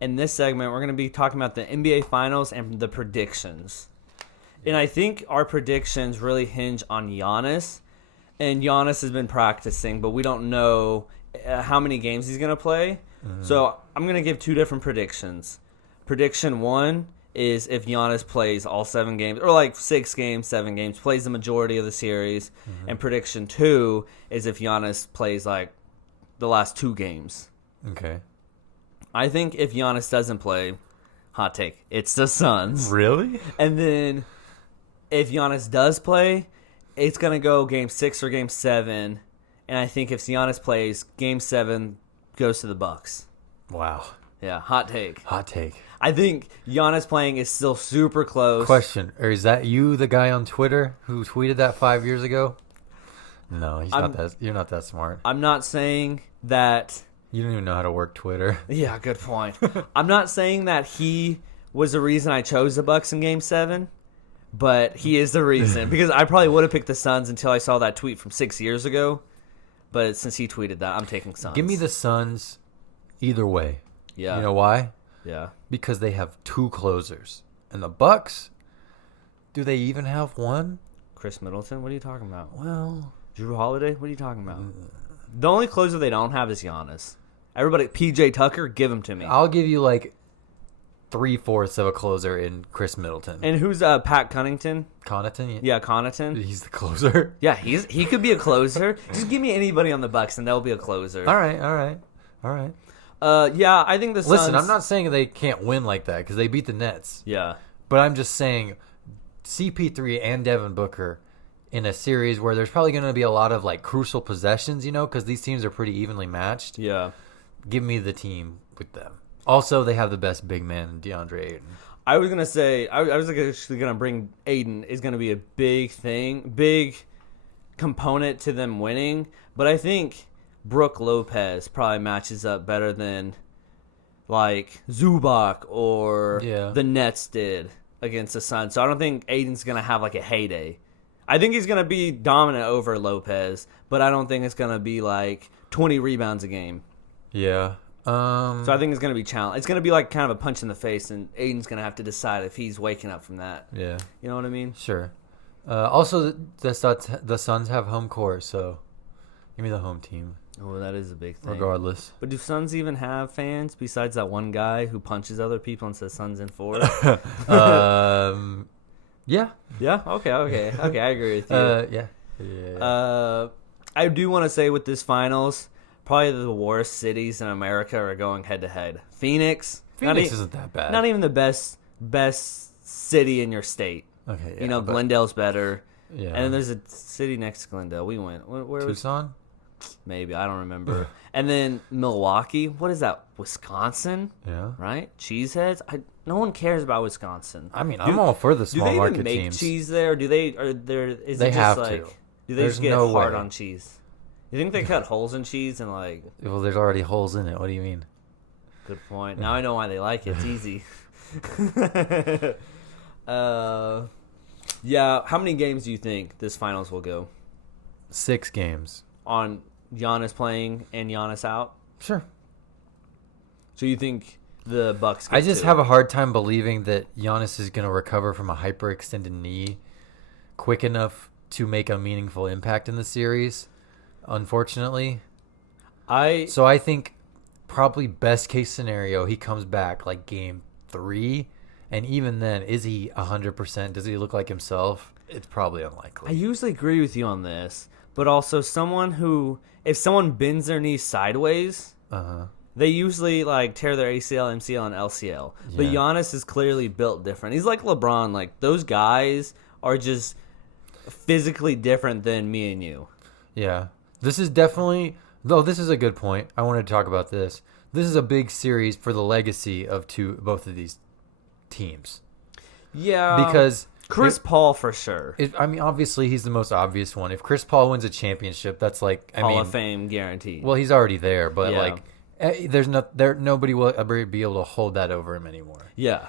In this segment, we're going to be talking about the NBA Finals and the predictions. And I think our predictions really hinge on Giannis. And Giannis has been practicing, but we don't know how many games he's going to play. So I'm going to give two different predictions. Prediction one is if Giannis plays all 7 games, or like 6 games, 7 games, plays the majority of the series. And prediction two is if Giannis plays like the last 2 games. Okay. I think if Giannis doesn't play, hot take, it's the Suns. Really? And then if Giannis does play, it's going to go game 6 or game 7. And I think if Giannis plays, game 7 goes to the Bucks. Wow. Yeah, hot take. Hot take. I think Giannis playing is still super close. Question: or is that you, the guy on Twitter who tweeted that 5 years ago? No, he's not that. You're not that smart. I'm not saying that. You don't even know how to work Twitter. Yeah, good point. I'm not saying that he was the reason I chose the Bucks in game 7, but he is the reason. Because I probably would have picked the Suns until I saw that tweet from 6 years ago. But since he tweeted that, I'm taking Suns. Give me the Suns either way. Yeah. You know why? Yeah. Because they have 2 closers. And the Bucks, do they even have one? Chris Middleton? What are you talking about? Well, Drew Holiday? What are you talking about? The only closer they don't have is Giannis. Everybody, PJ Tucker, give him to me. I'll give you like 3/4 of a closer in Chris Middleton. And who's Pat Connaughton? Connaughton? Yeah, Connaughton. He's the closer. Yeah, he could be a closer. Just give me anybody on the Bucks and they'll be a closer. All right. Yeah, I think the Suns. Listen, I'm not saying they can't win like that because they beat the Nets. Yeah. But I'm just saying CP3 and Devin Booker in a series where there's probably going to be a lot of like crucial possessions, because these teams are pretty evenly matched. Yeah. Give me the team with them. Also, they have the best big man, DeAndre Ayton. I was gonna say I was actually gonna bring Aiden is gonna be a big component to them winning, but I think Brook Lopez probably matches up better than like Zubac or the Nets did against the Suns. So I don't think Aiden's gonna have like a heyday. I think he's gonna be dominant over Lopez, but I don't think it's gonna be like 20 rebounds a game. Yeah. So I think it's going to be challenging. It's going to be like kind of a punch in the face, and Aiden's going to have to decide if he's waking up from that. Yeah. You know what I mean? Sure. Also, the Suns have home court, so give me the home team. Oh, that is a big thing. Regardless. But do Suns even have fans besides that one guy who punches other people and says Suns in 4? Yeah. Yeah? Okay, I agree with you. Yeah. I do want to say with this finals, probably the worst cities in America are going head-to-head. Phoenix Isn't that bad. Not even the best city in your state. Okay, yeah. Glendale's better. Yeah. And then there's a city next to Glendale. We went. Where Tucson? Maybe. I don't remember. And then Milwaukee. What is that? Wisconsin? Yeah. Right? Cheeseheads? No one cares about Wisconsin. I mean, I'm all for the small market teams. Do they even make cheese there? Or do they? Or there? Is They it just have like? to. Do they There's just get no hard way. on cheese? You think they cut holes in cheese and like? Well, there's already holes in it. What do you mean? Good point. Now I know why they like it. It's easy. Yeah. How many games do you think this finals will go? 6 games. On Giannis playing and Giannis out? Sure. So you think the Bucks get I just 2? have a hard time believing that Giannis is going to recover from a hyperextended knee quick enough to make a meaningful impact in the series, unfortunately. So I think probably best case scenario, he comes back like game 3, and even then, is he 100%? Does he look like himself? It's probably unlikely. I usually agree with you on this, but also if someone bends their knee sideways, they usually like tear their ACL, MCL, and LCL. Yeah. But Giannis is clearly built different. He's like LeBron. Like those guys are just physically different than me and you. Yeah. This is definitely, though this is a good point. I wanted to talk about this. This is a big series for the legacy of both of these teams. Yeah. Because Chris Paul for sure. Obviously he's the most obvious one. If Chris Paul wins a championship, that's like Hall of Fame guaranteed. Well, he's already there, but nobody will ever be able to hold that over him anymore. Yeah.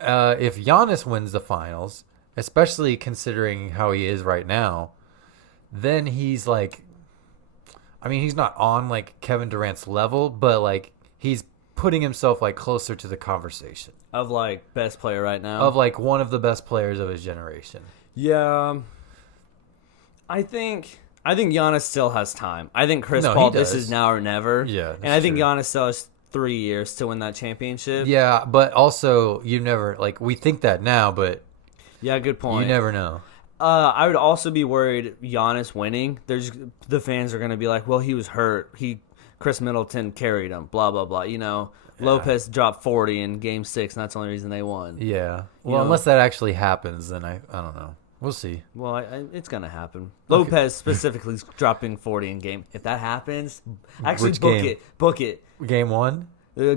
If Giannis wins the finals, especially considering how he is right now, then he's like, he's not on like Kevin Durant's level, but like he's putting himself like closer to the conversation of like best player right now. of like one of the best players of his generation. Yeah, I think Giannis still has time. I think Chris Paul, this is now or never. Yeah, and I think Giannis still has 3 years to win that championship. Yeah, but also you never like we think that now, but yeah, good point. You never know. I would also be worried Giannis winning. The fans are going to be like, well, he was hurt. Chris Middleton carried him. Blah blah blah. You know, yeah. Lopez dropped 40 in Game 6, and that's the only reason they won. Yeah. Well, unless that actually happens, then I don't know. We'll see. Well, it's going to happen. Okay. Lopez specifically is dropping 40 in game. If that happens, actually book it. Game 1?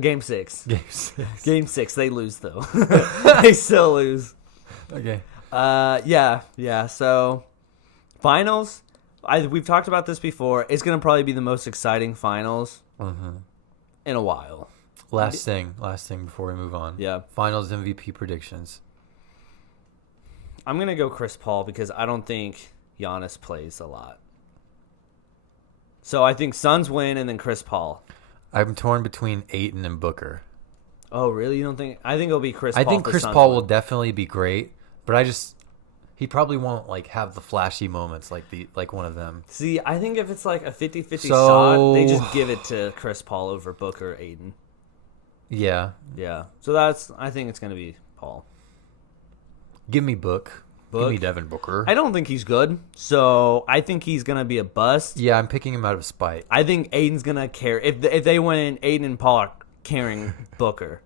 Game 6. Game 6. Game 6. They lose, though. They still lose. Okay. Yeah. So, finals. We've talked about this before. It's going to probably be the most exciting finals in a while. Last thing before we move on. Yeah. Finals MVP predictions. I'm going to go Chris Paul because I don't think Giannis plays a lot. So I think Suns win and then Chris Paul. I'm torn between Ayton and Booker. Oh, really? You don't think? I think it'll be Chris Paul. I think Chris Paul will definitely be great, but he probably won't like have the flashy moments like one of them. See, I think if it's like a 50-50 shot, they just give it to Chris Paul over Booker or Ayton. Yeah. Yeah. So I think it's going to be Paul. Give me Book. Give me Devin Booker. I don't think he's good, so I think he's going to be a bust. Yeah, I'm picking him out of spite. I think Aiden's going to carry. If they win, Aiden and Paul are carrying Booker.